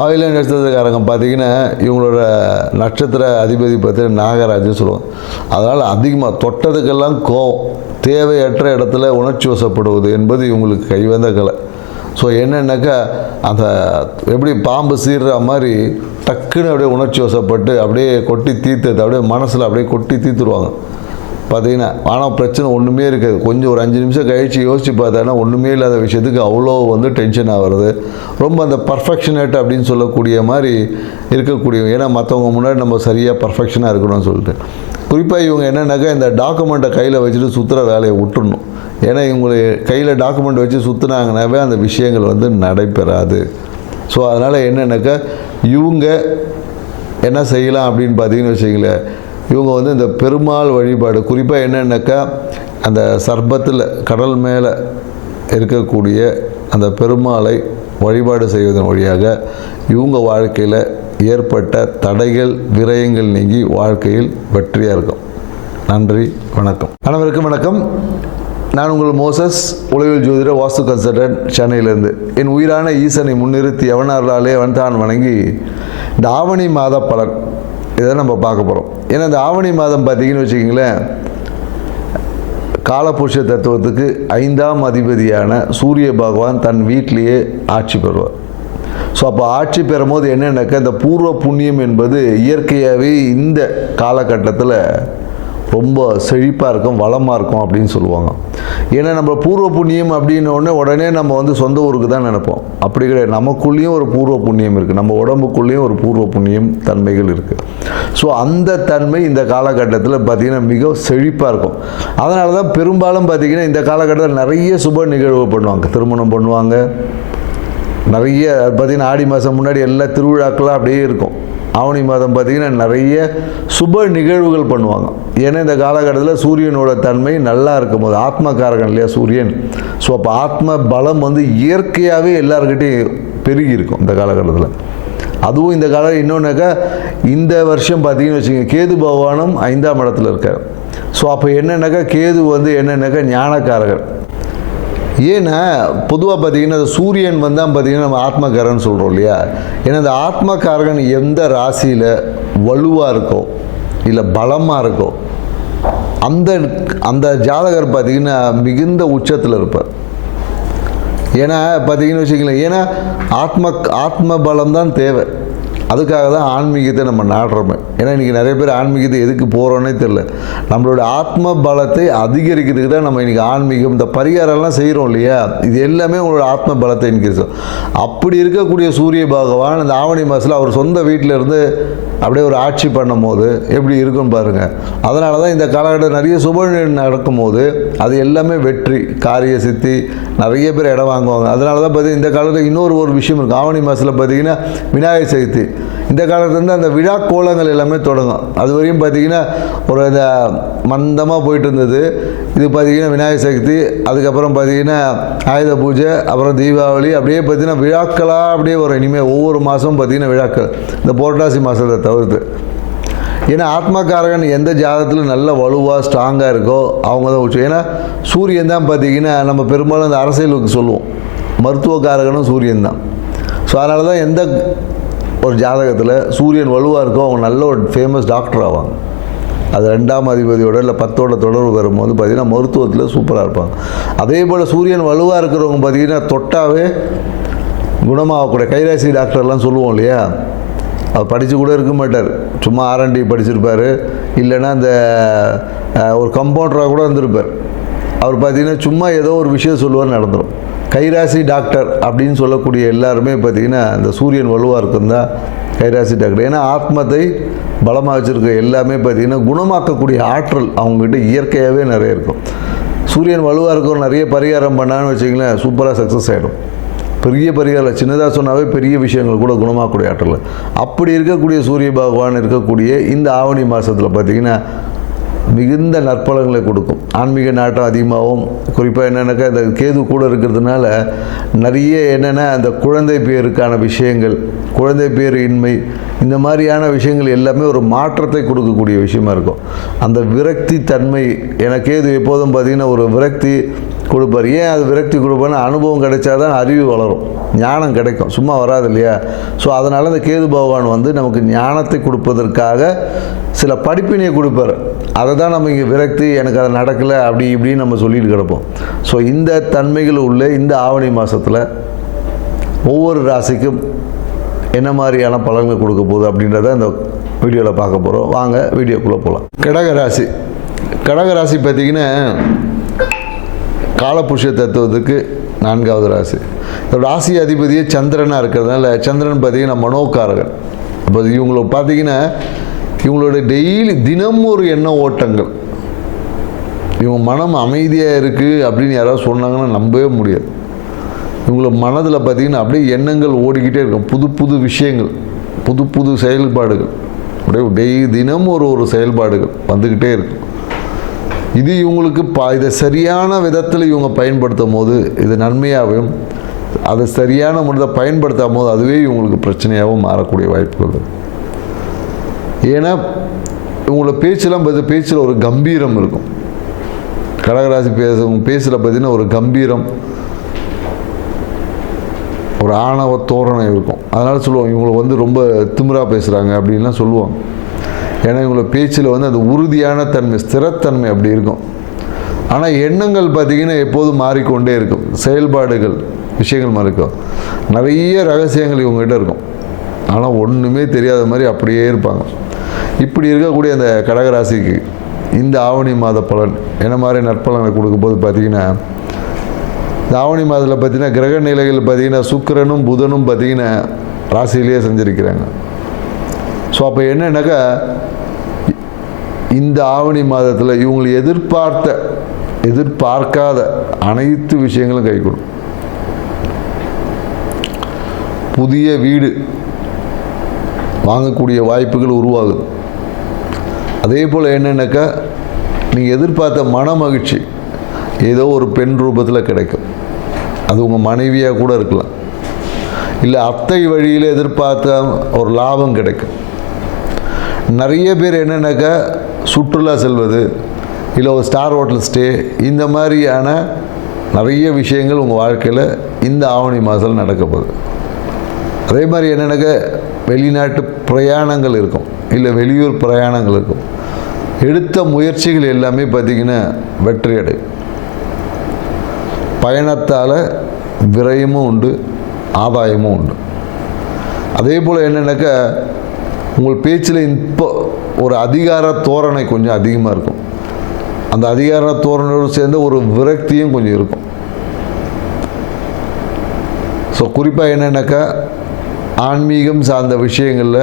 ஆயில்ய நட்சத்திரக்காரங்க பார்த்திங்கன்னா இவங்களோட நட்சத்திர அதிபதி பார்த்திங்கன்னா நாகராஜன் சொல்லுவோம். அதனால் அதிகமாக தொட்டதுக்கெல்லாம் கோவம், தேவையற்ற இடத்துல உணர்ச்சி வசப்படுவது என்பது இவங்களுக்கு கைவந்த கலை. ஸோ என்னென்னாக்கா அந்த எப்படி பாம்பு சீர்ற மாதிரி டக்குன்னு அப்படியே உணர்ச்சி வசப்பட்டு அப்படியே கொட்டி தீர்த்தது அப்படியே மனசில் அப்படியே கொட்டி தீர்த்துருவாங்க பார்த்தீங்கன்னா. ஆனால் பிரச்சனை ஒன்றுமே இருக்காது. கொஞ்சம் ஒரு 5 நிமிஷம் கழித்து யோசித்து பார்த்தாங்கன்னா ஒன்றுமே இல்லாத விஷயத்துக்கு அவ்வளோ டென்ஷன் ஆகிறது. ரொம்ப அந்த பர்ஃபெக்ஷனேட் அப்படின்னு சொல்லக்கூடிய மாதிரி இருக்கக்கூடிய, ஏன்னா மற்றவங்க முன்னாடி நம்ம சரியாக பர்ஃபெக்ஷனாக இருக்கணும்னு சொல்லிட்டு. குறிப்பாக இவங்க என்னென்னாக்கா இந்த டாக்குமெண்ட்டை கையில் வச்சுட்டு சுற்றுற வேலையை விட்டுடணும். ஏன்னா இவங்களை கையில் டாக்குமெண்ட் வச்சு சுற்றுனாங்கனாவே அந்த விஷயங்கள் நடைபெறாது. ஸோ அதனால் என்னென்னாக்கா இவங்க என்ன செய்யலாம் அப்படின்னு பார்த்தீங்கன்னு வச்சுங்களேன், இவங்க இந்த பெருமாள் வழிபாடு, குறிப்பாக என்னென்னாக்கா அந்த சர்பத்தில் கடல் மேலே இருக்கக்கூடிய அந்த பெருமாளை வழிபாடு செய்வதன் வழியாக இவங்க வாழ்க்கையில் ஏற்பட்ட தடைகள் விரயங்கள் நீங்கி வாழ்க்கையில் வெற்றியாக இருக்கும். நன்றி, வணக்கம். அனைவருக்கும் வணக்கம். நான் உங்கள் மோசஸ், உளவியல் ஜோதிட வாஸ்து கன்சல்டன்ட், சென்னையிலேருந்து. என் உயிரான ஈசனை முன்னிறுத்தி எவனார்களாலே அவன்தான் வணங்கி இந்த ஆவணி மாத பலன் இதை நம்ம பார்க்க போகிறோம். ஏன்னா இந்த ஆவணி மாதம் பார்த்தீங்கன்னு வச்சுக்கிங்களேன், காலபுருஷ தத்துவத்துக்கு 5ஆம் அதிபதியான சூரிய பகவான் தன் வீட்டிலேயே ஆட்சி பெறுவார். ஸோ அப்போ ஆட்சி பெறும் போது என்னென்னாக்கா இந்த பூர்வ புண்ணியம் என்பது இயற்கையாகவே இந்த காலகட்டத்தில் ரொம்ப செழிப்பாக இருக்கும், வளமாக இருக்கும் அப்படின்னு சொல்லுவாங்க. ஏன்னா நம்ம பூர்வ புண்ணியம் அப்படின்னோடனே உடனே நம்ம சொந்த ஊருக்கு தான் நினைப்போம். அப்படி கிடையாது. நமக்குள்ளேயும் ஒரு பூர்வ புண்ணியம் இருக்குது, நம்ம உடம்புக்குள்ளேயும் ஒரு பூர்வ புண்ணியம் தன்மைகள் இருக்குது. ஸோ அந்த தன்மை இந்த காலகட்டத்தில் பார்த்திங்கன்னா மிக செழிப்பாக இருக்கும். அதனால தான் பெரும்பாலும் பார்த்திங்கன்னா இந்த காலகட்டத்தில் நிறைய சுப நிகழ்வு பண்ணுவாங்க. திருமணம் பண்ணுவாங்க, நிறைய பார்த்திங்கன்னா ஆடி மாதம் முன்னாடி எல்லா திருவிழாக்கெல்லாம் அப்படியே இருக்கும். ஆவணி மாதம் பார்த்திங்கன்னா நிறைய சுப நிகழ்வுகள் பண்ணுவாங்க. ஏன்னா இந்த காலகட்டத்தில் சூரியனோட தன்மை நல்லா இருக்கும் போது, ஆத்மகாரகன் இல்லையா சூரியன். ஸோ அப்போ ஆத்ம பலம் இயற்கையாகவே எல்லாருக்கிட்டையும் பெருகி இருக்கும் இந்த காலகட்டத்தில். அதுவும் இந்த காலம் இன்னொன்றாக்கா இந்த வருஷம் பார்த்திங்கன்னு வச்சுக்கோங்க, கேது பகவானும் 5ஆம் இடத்துல இருக்கார். ஸோ அப்போ என்னென்னாக்கா கேது என்னென்னாக்கா ஞானக்காரகர். ஏன்னா பொதுவாக பார்த்திங்கன்னா அந்த சூரியன் தான் பார்த்திங்கன்னா நம்ம ஆத்மகாரகன் சொல்கிறோம் இல்லையா. ஏன்னா அந்த ஆத்மகாரகன் எந்த ராசியில் வலுவாக இருக்கோ இல்லை பலமாக இருக்கோ அந்த அந்த ஜாதகர் பார்த்திங்கன்னா மிகுந்த உச்சத்தில் இருப்பார். ஏன்னா பார்த்திங்கன்னு வச்சுக்கலாம், ஏன்னா ஆத்ம பலம் தான் தேவை. அதுக்காக தான் ஆன்மீகத்தை நம்ம நாடுறோமே. ஏன்னா இன்றைக்கி நிறைய பேர் ஆன்மீகத்தை எதுக்கு போகிறோன்னே தெரியல. நம்மளோட ஆத்ம பலத்தை அதிகரிக்கிறதுக்கு தான் நம்ம இன்றைக்கி ஆன்மீகம் இந்த பரிகாரம்லாம் செய்கிறோம் இல்லையா. இது எல்லாமே உங்களோட ஆத்ம பலத்தை இன்க்ரீஸும். அப்படி இருக்கக்கூடிய சூரிய பகவான் இந்த ஆவணி மாதத்தில் அவர் சொந்த வீட்டில் இருந்து அப்படியே ஒரு ஆட்சி பண்ணும் போது எப்படி இருக்குன்னு பாருங்கள். அதனால தான் இந்த காலகட்டம் நிறைய சுப நடக்கும்போது அது எல்லாமே வெற்றி, காரிய சித்தி, நிறைய பேர் இடம் வாங்குவாங்க. அதனால தான் பார்த்திங்கன்னா இந்த காலத்தில் இன்னொரு விஷயம் இருக்குது. ஆவணி மாதத்தில் பார்த்திங்கன்னா விநாயகர் சதுர்த்தி. இந்த காலத்துலேருந்து அந்த விழா கோலங்கள் எல்லாமே தொடங்கும். அது வரையும் பார்த்திங்கன்னா ஒரு இந்த மந்தமாக போயிட்டு இருந்தது. இது பார்த்திங்கன்னா விநாயகர் சதுர்த்தி, அதுக்கப்புறம் பார்த்திங்கன்னா ஆயுத பூஜை, அப்புறம் தீபாவளி, அப்படியே பார்த்திங்கன்னா விழாக்களாக அப்படியே வரும். இனிமேல் ஒவ்வொரு மாதமும் பார்த்திங்கன்னா விழாக்கள், இந்த புரட்டாசி மாதத்தை தவிர்த்து. ஏன்னா ஆத்மகாரகன் எந்த ஜாதகத்தில் நல்ல வலுவாக ஸ்ட்ராங்காக இருக்கோ அவங்க தான் உச்சம். ஏன்னா சூரியன் தான் பார்த்திங்கன்னா நம்ம பெரும்பாலும் இந்த அரசியலுக்கு சொல்லுவோம், மருத்துவக்காரகனும் சூரியன் தான். ஸோ அதனால தான் எந்த ஒரு ஜாதகத்தில் சூரியன் வலுவாக இருக்கோ அவங்க நல்ல ஒரு ஃபேமஸ் டாக்டர் ஆவாங்க. அது 2ஆம் அதிபதியோட இல்லை 10ஓட தொடர்பு வரும்போது பார்த்திங்கன்னா மருத்துவத்தில் சூப்பராக இருப்பாங்க. அதே போல் சூரியன் வலுவாக இருக்கிறவங்க பார்த்திங்கன்னா தொட்டாவே குணமாகக்கூடிய கைராசி டாக்டர்லாம் சொல்லுவோம் இல்லையா. அவர் படித்து கூட இருக்க மாட்டார், சும்மா R&D படிச்சிருப்பார், இல்லைன்னா அந்த ஒரு கம்பவுண்டராக கூட இருந்திருப்பார். அவர் பார்த்திங்கன்னா சும்மா ஏதோ ஒரு விஷயம் சொல்லுவார், நடந்துடும். கைராசி டாக்டர் அப்படின்னு சொல்லக்கூடிய எல்லாருமே பார்த்திங்கன்னா இந்த சூரியன் வலுவாக இருக்கும் தான் கைராசி டாக்டர். ஏன்னா ஆத்மத்தை பலமாக வச்சுருக்க எல்லாமே பார்த்திங்கன்னா குணமாக்கக்கூடிய ஆற்றல் அவங்ககிட்ட இயற்கையாகவே நிறைய இருக்கும். சூரியன் வலுவாக இருக்கிற நிறைய பரிகாரம் பண்ணான்னு வச்சிங்களேன், சூப்பராக சக்ஸஸ் ஆகிடும். பெரிய பரிகாரம் சின்னதாக சொன்னாவே பெரிய விஷயங்கள் கூட குணமாக்கக்கூடிய ஆற்றல். அப்படி இருக்கக்கூடிய சூரிய பகவான் இருக்கக்கூடிய இந்த ஆவணி மாதத்தில் பார்த்திங்கன்னா மிகுந்த நற்பலங்களை கொடுக்கும். ஆன்மீக நாட்டம் அதிகமாகவும், குறிப்பாக என்னென்னாக்கா இந்த கேது கூட இருக்கிறதுனால நிறைய என்னென்னா அந்த குழந்தை பேருக்கான விஷயங்கள், குழந்தை பேர் இன்மை, இந்த மாதிரியான விஷயங்கள் எல்லாமே ஒரு மாற்றத்தை கொடுக்கக்கூடிய விஷயமா இருக்கும். அந்த விரக்தி தன்மை, ஏன்னா கேது எப்போதும் பார்த்திங்கன்னா ஒரு விரக்தி, கொடுப்பார். ஏன் அது விரக்தி கொடுப்பார்னு அனுபவம் கிடைச்சாதான் அறிவு வளரும், ஞானம் கிடைக்கும், சும்மா வராது இல்லையா? ஸோ அதனால் இந்த கேது பகவான் வந்து நமக்கு ஞானத்தை கொடுப்பதற்காக சில படிப்பினையை கொடுப்பார். அதை தான் நம்ம இங்கே விரக்தி, எனக்கு அது நடக்கலை அப்படி இப்படின்னு நம்ம சொல்லிட்டு கிடப்போம். ஸோ இந்த தன்மைகள் உள்ள இந்த ஆவணி மாதத்தில் ஒவ்வொரு ராசிக்கும் என்ன மாதிரியான பலன்கள் கொடுக்க போகுது அப்படின்றத இந்த வீடியோவில் பார்க்க போகிறோம். வாங்க வீடியோக்குள்ளே போகலாம். கடகராசி. கடகராசி பார்த்திங்கன்னா காலபுருஷ தத்துவத்துக்கு 4வது ராசி. இதோட ராசி அதிபதியே சந்திரனாக இருக்கிறதுனால சந்திரன் பார்த்திங்கன்னா மனோகாரகன். இப்போ இவங்களை பார்த்திங்கன்னா இவங்களோட டெய்லி தினம் ஒரு எண்ண ஓட்டங்கள், இவங்க மனம் அமைதியாக இருக்குது அப்படின்னு யாராவது சொன்னாங்கன்னா நம்பவே முடியாது. இவங்கள மனதில் பார்த்திங்கன்னா அப்படியே எண்ணங்கள் ஓடிக்கிட்டே இருக்கும், புது புது விஷயங்கள், புது புது செயல்பாடுகள், அப்படியே தினம் ஒரு செயல்பாடுகள் வந்துக்கிட்டே இருக்கும். இது இவங்களுக்கு இதை சரியான விதத்தில் இவங்க பயன்படுத்தும் போது இது நன்மையாகவும், அதை சரியான முறையில் பயன்படுத்தும் போது அதுவே இவங்களுக்கு பிரச்சனையாகவும் மாறக்கூடிய வாய்ப்புகள். ஏன்னா இவங்களோட பேச்சில் ஒரு கம்பீரம் இருக்கும். கடகராசி பேச்சில் பார்த்திங்கன்னா ஒரு கம்பீரம், ஒரு ஆணவ தோரணை இருக்கும். அதனால் சொல்லுவாங்க இவங்களை வந்து ரொம்ப திமிராக பேசுகிறாங்க அப்படின்லாம் சொல்லுவாங்க. ஏன்னா இவங்கள பேச்சில் வந்து அது உறுதியான தன்மை, ஸ்திரத்தன்மை அப்படி இருக்கும். ஆனால் எண்ணங்கள் பார்த்திங்கன்னா எப்போதும் மாறிக்கொண்டே இருக்கும், செயல்பாடுகள் விஷயங்கள் மாதிரி இருக்கும். நிறைய ரகசியங்கள் இவங்ககிட்ட இருக்கும், ஆனால் ஒன்றுமே தெரியாத மாதிரி அப்படியே இருப்பாங்க. இப்படி இருக்கக்கூடிய அந்த கடகராசிக்கு இந்த ஆவணி மாத பலன் என்ன மாதிரி நற்பலனை கொடுக்கும்போது பார்த்திங்கன்னா, இந்த ஆவணி மாதத்தில் பார்த்திங்கன்னா கிரக நிலைகள் பார்த்திங்கன்னா சுக்கிரனும் புதனும் பார்த்திங்கன்னா ராசியிலேயே செஞ்சுருக்கிறாங்க. ஸோ அப்போ என்னன்னாக்கா இந்த ஆவணி மாதத்தில் இவங்களை எதிர்பார்க்காத அனைத்து விஷயங்களும் கைகூடும். புதிய வீடு வாங்கக்கூடிய வாய்ப்புகள் உருவாகுது. அதே போல் என்னன்னாக்கா நீங்கள் எதிர்பார்த்த மன மகிழ்ச்சி ஏதோ ஒரு பெண் ரூபத்தில் கிடைக்கும். அது உங்கள் மனைவியாக கூட இருக்கலாம், இல்லை அத்தை வழியில் எதிர்பார்த்த ஒரு லாபம் கிடைக்கும். நிறைய பேர் என்னன்னாக்கா சுற்றுலா செல்வது, இல்லை ஒரு ஸ்டார் ஹோட்டல் ஸ்டே, இந்த மாதிரியான நிறைய விஷயங்கள் உங்கள் வாழ்க்கையில் இந்த ஆவணி மாதத்தில் நடக்க போகுது. அதே மாதிரி என்னன்னாக்கா வெளிநாட்டு பிரயாணங்கள் இருக்கும், இல்லை வெளியூர் பிரயாணங்கள் இருக்கும். எடுத்த முயற்சிகள் எல்லாமே பார்த்திங்கன்னா வெற்றி அடையும். பயணத்தால் விரயமும் உண்டு, ஆதாயமும் உண்டு. அதே போல் என்னன்னாக்கா உங்கள் பேச்சில் இப்போ ஒரு அதிகார தோரணை கொஞ்சம் அதிகமாக இருக்கும். அந்த அதிகார தோரணையோடு சேர்ந்து ஒரு விரக்தியும் கொஞ்சம் இருக்கும். ஸோ குறிப்பாக என்னன்னாக்கா ஆன்மீகம் சார்ந்த விஷயங்களில்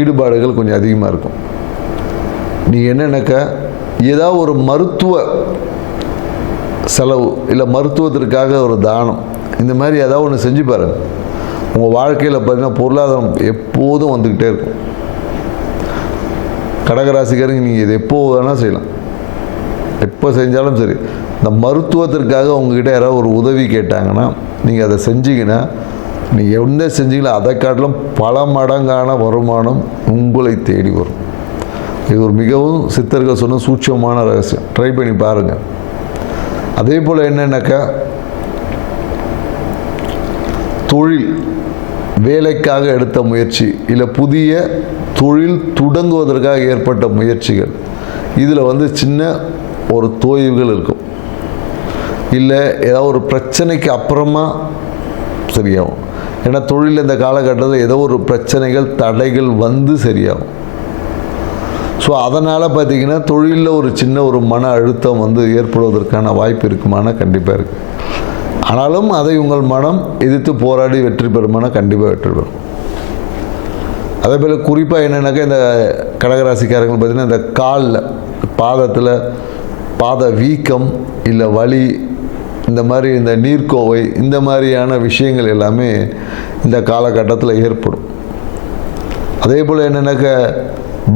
ஈடுபாடுகள் கொஞ்சம் அதிகமாக இருக்கும். நீங்கள் என்னன்னாக்கா ஏதாவது ஒரு மருத்துவ செலவு, இல்லை மருத்துவத்திற்காக ஒரு தானம், இந்த மாதிரி ஏதாவது ஒன்று செஞ்சு பாருங்கள். உங்கள் வாழ்க்கையில் பார்த்திங்கன்னா பொருளாதாரம் எப்போதும் வந்துக்கிட்டே இருக்கும். கடகராசிக்காரங்க நீங்கள் இது எப்போ வேணால் செய்யலாம், எப்போ செஞ்சாலும் சரி. இந்த மருத்துவத்திற்காக உங்ககிட்ட யாராவது ஒரு உதவி கேட்டாங்கன்னா நீங்கள் அதை செஞ்சீங்கன்னா, நீங்கள் எந்த செஞ்சீங்களோ அதை காட்டிலும் பல மடங்கான வருமானம் உங்களை தேடி வரும். இது ஒரு மிகவும் சித்தர்கள் சொன்ன சூட்சமான ரகசியம், ட்ரை பண்ணி பாருங்கள். அதே போல் என்னன்னாக்கா தொழில், வேலைக்காக எடுத்த முயற்சி, இல்லை புதிய தொழில் தொடங்குவதற்காக ஏற்பட்ட முயற்சிகள், இதில் வந்து சின்ன ஒரு தோய்வுகள் இருக்கும். இல்லை ஏதாவது ஒரு பிரச்சனைக்கு அப்புறமா சரியாகும். ஏன்னா தொழில் இந்த காலகட்டத்தில் ஏதோ ஒரு பிரச்சனைகள் தடைகள் வந்து சரியாகும். ஸோ அதனால் பார்த்திங்கன்னா தொழிலில் ஒரு சின்ன ஒரு மன அழுத்தம் வந்து ஏற்படுவதற்கான வாய்ப்பு இருக்குமானா கண்டிப்பாக இருக்குது. ஆனாலும் அதை உங்கள் மனம் எதிர்த்து போராடி வெற்றி பெறுமானா கண்டிப்பாக வெற்றி பெறும். அதே போல் குறிப்பாக என்னென்னாக்கா இந்த கடகராசிக்காரர்கள் பார்த்திங்கன்னா இந்த காலில் பாதத்தில் பாத வீக்கம், இல்லை வலி, இந்த மாதிரி இந்த நீர்க்கோவை, இந்த மாதிரியான விஷயங்கள் எல்லாமே இந்த காலகட்டத்தில் ஏற்படும். அதே போல் என்னென்னாக்கா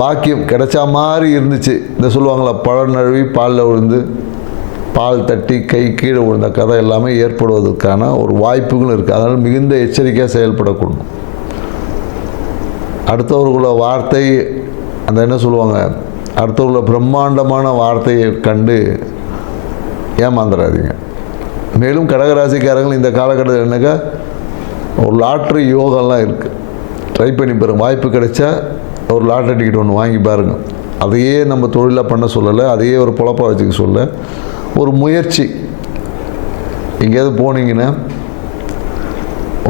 பாக்கியம் கிடைச்சா மாதிரி இருந்துச்சு, இந்த சொல்லுவாங்களா பழம் நழுவி பாலில் விழுந்து பால் தட்டி கை கீழே விழுந்த கதை எல்லாமே ஏற்படுவதற்கான ஒரு வாய்ப்புகளும் இருக்குது. அதனால் மிகுந்த எச்சரிக்கையாக செயல்படக்கூடும். அடுத்தவர்களோட வார்த்தை, அந்த என்ன சொல்லுவாங்க, அடுத்தவர்களோட பிரம்மாண்டமான வார்த்தையை கண்டு ஏமாந்துடாதீங்க. மேலும் கடகராசிக்காரங்கள் இந்த காலகட்டத்தில் என்னக்கா ஒரு லாட்ரி யோகம்லாம் இருக்குது. ட்ரை பண்ணி பாருங்கள். வாய்ப்பு கிடைச்சா ஒரு லாட்ரி டிக்கெட் ஒன்று வாங்கி பாருங்கள். அதையே நம்ம தொழிலாக பண்ண சொல்லலை, அதையே ஒரு பொழப்பாக வச்சுக்க சொல்ல, ஒரு முயற்சி. எங்கேயாவது போனீங்கன்னா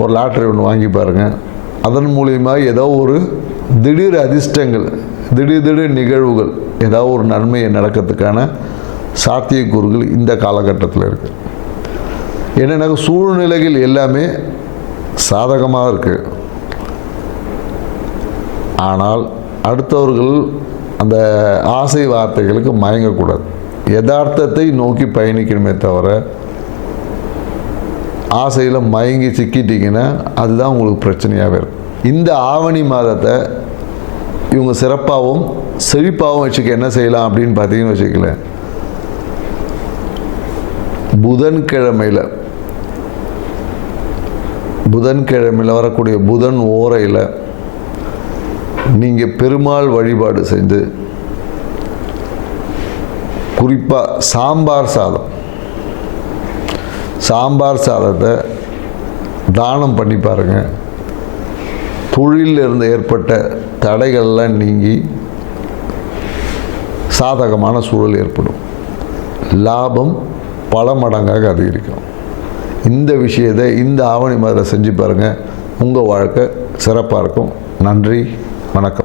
ஒரு லாட்ரி ஒன்று வாங்கி பாருங்கள். அதன் மூலியமாக ஏதோ ஒரு திடீர் அதிர்ஷ்டங்கள், திடீர் நிகழ்வுகள், ஏதாவது ஒரு நன்மையை நடக்கிறதுக்கான சாத்தியக்கூறுகள் இந்த காலகட்டத்தில் இருக்குது. என்னென்னா சூழ்நிலைகள் எல்லாமே சாதகமாக இருக்குது. ஆனால் அடுத்தவர்கள் அந்த ஆசை வார்த்தைகளுக்கு மயங்கக்கூடாது. யதார்த்தத்தை நோக்கி பயணிக்கணுமே தவிர ஆசையில் மயங்கி சிக்கிட்டிங்கன்னா அதுதான் உங்களுக்கு பிரச்சனையாகவே இருக்கும். இந்த ஆவணி மாதத்தை இவங்க சிறப்பாகவும் செழிப்பாகவும் வச்சுக்க என்ன செய்யலாம் அப்படின்னு பார்த்தீங்கன்னு வச்சுக்கல, புதன்கிழமையில் வரக்கூடிய புதன் ஓரையில் நீங்கள் பெருமாள் வழிபாடு செஞ்சு, குறிப்பாக சாம்பார் சாதத்தை தானம் பண்ணி பாருங்கள். தொழிலில் இருந்து ஏற்பட்ட தடைகள்லாம் நீங்கி சாதகமான சூழல் ஏற்படும். லாபம் பல மடங்காக அதிகரிக்கும். இந்த விஷயத்தை இந்த ஆவணி மாதத்தில் செஞ்சு பாருங்கள். உங்கள் வாழ்க்கை சிறப்பாக இருக்கும். நன்றி, வணக்கம்.